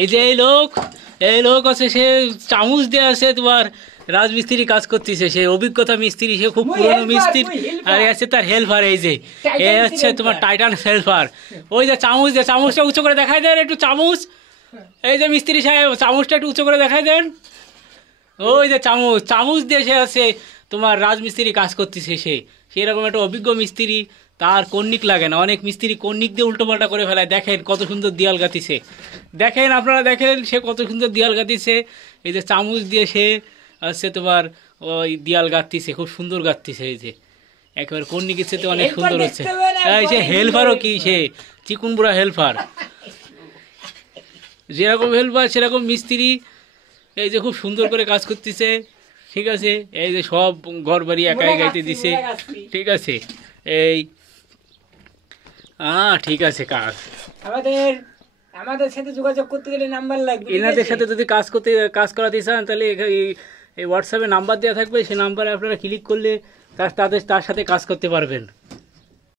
এই যে এই লোক আছে, সে চামচ দিয়ে আছে তোমার রাজমিস্ত্রি কাজ করতেছে, সে অভিজ্ঞতা মিস্ত্রি, সে খুব পুরনো মিস্ত্রি। আর আছে তার হেল্পার, এই যে এ হচ্ছে তোমার টাইটান হেল্পার। ওই যে চামচ দিয়ে, চামচটা উঁচু করে দেখাই দেন একটু চামচ। এই যে মিস্ত্রি সাহেব, চামচটা একটু উঁচু করে দেখাই দেন। ওই যে চামচ দিয়ে সে আছে তোমার রাজমিস্ত্রি কাজ করতেছে। সে সেরকম একটা অভিজ্ঞ মিস্ত্রি, তার কর্নিক লাগে না। অনেক মিস্ত্রি কর্নিক দিয়ে উল্টোপাল্টা করে ফেলায়। দেখেন কত সুন্দর দেয়াল গাঁথিছে, দেখেন আপনারা দেখেন সে কত সুন্দর দেয়াল গাঁথিছে। এই যে চামচ দিয়ে সে আছে তোমার ওই দেয়াল গাঁথতিছে, খুব সুন্দর গাঁথতিছে। এই যে একেবারে কর্নিকের চেয়ে অনেক সুন্দর হচ্ছে। সে হেল্পারও কি, সে চিকুন বুড়া হেল্পার, যেরকম হেল্পার সেরকম মিস্ত্রি। এই যে খুব সুন্দর করে কাজ করতেছে, ঠিক আছে। এই যে সব ঘর বাড়ি একাই গাইতে দিছে, ঠিক আছে। এই ঠিক আছে। কাজ আমাদের সাথে যোগাযোগ করতে গেলে নাম্বার লাগবে। এনাদের সাথে যদি কাজ করাতে চান তাহলে এই হোয়াটসঅ্যাপে নাম্বার দেওয়া থাকবে, সেই নাম্বারে আপনারা ক্লিক করলে তার সাথে কাজ করতে পারবেন।